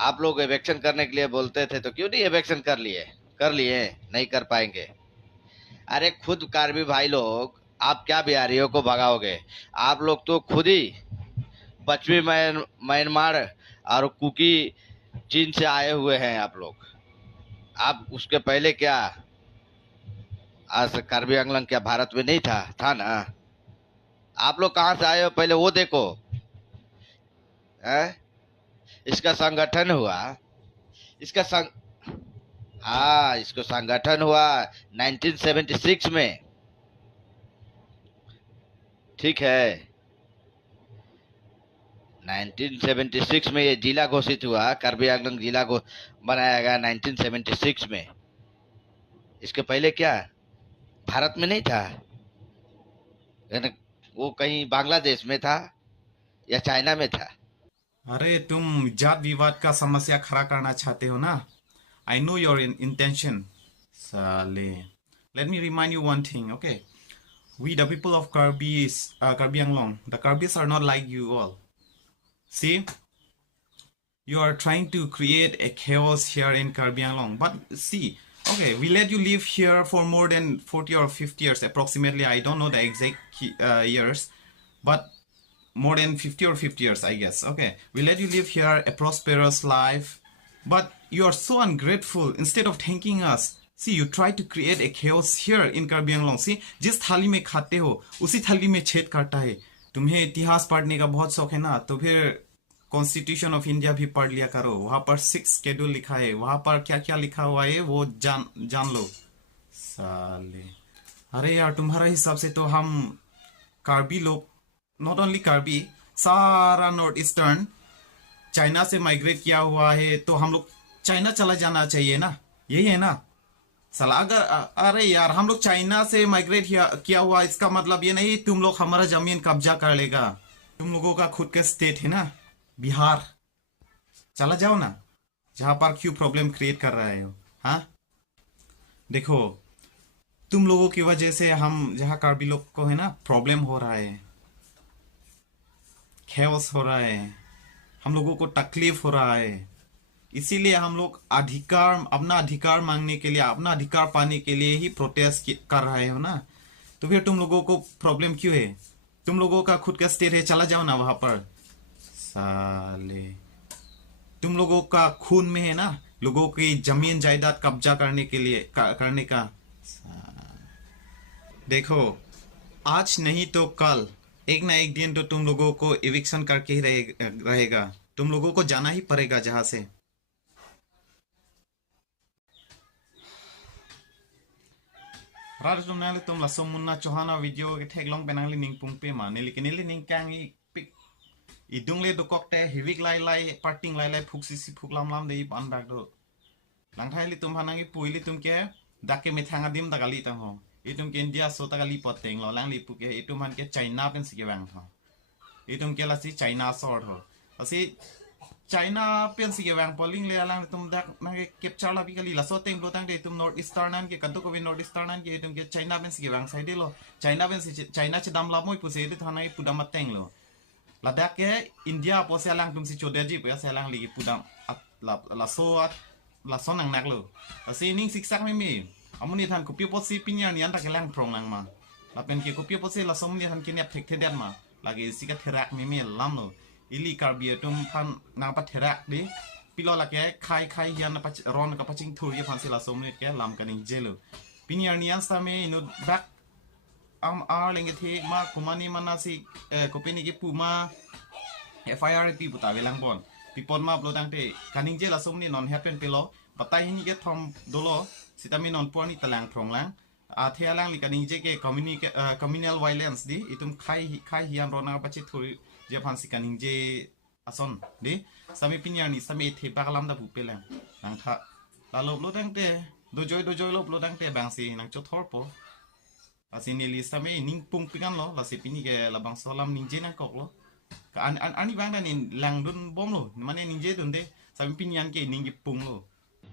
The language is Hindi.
आप लोग इवेक्शन करने के लिए बोलते थे तो क्यों नहीं इवेक्शन कर लिए? कर लिए? नहीं कर पाएंगे। अरे खुद कार्बी भाई लोग, आप क्या बिहारियों को भगाओगे? आप लोग तो खुद ही पश्चिमी म्यांमार और कुकी चीन से आए हुए हैं आप लोग। आप उसके पहले क्या, आज कार्बी आंगलन क्या भारत में नहीं था? था ना। आप लोग कहाँ से आए हो पहले वो देखो। है? इसका संगठन हुआ। इसका संग हाँ, इसको संगठन हुआ 1976 में। ठीक है, 1976 में ये जिला घोषित हुआ, कार्बी आंगलंग जिला को बनाया गया 1976 में। इसके पहले क्या भारत में नहीं था? यानी वो कहीं बांग्लादेश में था या चाइना में था? अरे तुम जात विवाद का समस्या खड़ा करना चाहते हो ना? I know your intention. साले, let me remind you one thing, okay? We, the people of Karbi Anglong, the Karbis are not like you all. See, you are trying to create a chaos here in Karbi Anglong. But see, okay, we let you live here for more than 40 or 50 years, approximately. I don't know the exact years, but more than 50 or 50 years, I guess. Okay, we let you live here a prosperous life, but you are so ungrateful. Instead of thanking us, see, you try to create a chaos here in Karbi Anglong. See, जिस थाली में खाते हो उसी थाली में छेद काटता है। तुम्हें इतिहास पढ़ने का बहुत शौक है ना, तो फिर कॉन्स्टिट्यूशन ऑफ इंडिया भी पढ़ लिया करो। वहां पर 6 शेड्यूल लिखा है, वहां पर क्या क्या लिखा हुआ है वो जान जान लो। साले, अरे यार, तुम्हारा हिसाब से तो हम कार्बी लोग, नॉट ओनली कार्बी, सारा नॉर्थ ईस्टर्न चाइना से माइग्रेट किया हुआ है, तो हम लोग चाइना चला जाना चाहिए ना? यही है ना? साला, अगर अरे यार, हम लोग चाइना से माइग्रेट किया हुआ, इसका मतलब ये नहीं तुम लोग हमारा जमीन कब्जा कर लेगा। तुम लोगों का खुद का स्टेट है ना, बिहार। चला जाओ ना, जहां पर क्यों प्रॉब्लम क्रिएट कर रहे हो? हाँ, देखो, तुम लोगों की वजह से हम जहाँ कार्बी लोग को है ना प्रॉब्लम हो रहा है, खेवस हो रहा है, हम लोगों को तकलीफ हो रहा है। इसीलिए हम लोग अधिकार, अपना अधिकार मांगने के लिए, अपना अधिकार पाने के लिए ही प्रोटेस्ट कर रहे हो ना। तो फिर तुम लोगों को प्रॉब्लम क्यों है? तुम लोगों का खुद का स्टेट है, चला जाओ ना वहां पर। साले, तुम लोगों का खून में है ना लोगों की जमीन जायदाद कब्जा करने के लिए करने का। देखो, आज नहीं तो कल, एक ना एक दिन तो तुम लोगों को इविक्शन करके ही रहेगा। तुम लोगों को जाना ही पड़ेगा जहां से। राज तुम नाले तुम लसो मुन्ना चौहाना वीडियो के ठेक लोंग पेनांगली निंग पुंग पे माने लेकिन नेली निंग कांग पिक इदुंग ले दुकॉकटे हिविक लाई लाई पार्टिंग लाई लाई फुक सिसी फुक लाम लाम दे पान बाग दो langthai li tum hanangi puili tum ke dakke methanga dim dagali tang ho itum ke India so tagali poteng lo lang li pu ke itum han ke China pen sige bang ho itum ke la si China sort ho asi China pen sige bang poling le lang tum dak na ke capture la bi kali la so teng lo tang de tum north eastern an ke kanto ko north eastern an ke itum ke China pen sige bang sai de lo China pen si China che dam la moi pu se de thana pu dam teng lo la dak ke India po se lang tum si chode ji pu se lang li pu dam la so là số nặng nặng luôn, là xin ninh xích xác mấy mi, ông muốn đi thằng copy post pin nhà này anh ta cái lang prong lang mà, là bên kia copy post là số muốn đi thằng kia nẹp thịt đen mà, là cái xích cái thẹt mấy mi lắm rồi, ili carbia tum phan nang pat thẹt đi, pilo là cái khai hiền là pat ron cái pat chinh thuri cái phan là số muốn cái làm cái ninh gel, pin nhà này anh ta mấy nó back lenge thế mà kumani mana si copy này cái puma FIR pi buta velang bon. Pipon ma upload ang te kaning je la som ni non happen pelo patai ni ke thom dolo sitami non por ni talang prong lang a thea lang li kaning je ke communal violence di itum khai hiam rona pachi thuri je phansi kaning je ason di sami pinyar ni sami the bakalam da bu pelang nang tha la lo upload ang te dojoi lo upload ang te bang si nang cho thorpo asini li sami ning pung pingan lo la si pini ke la bang solam ning je nang kok lo ani bang dan in lang dun bom lo mane ninje dun de sami pinyan ke ningi pung lo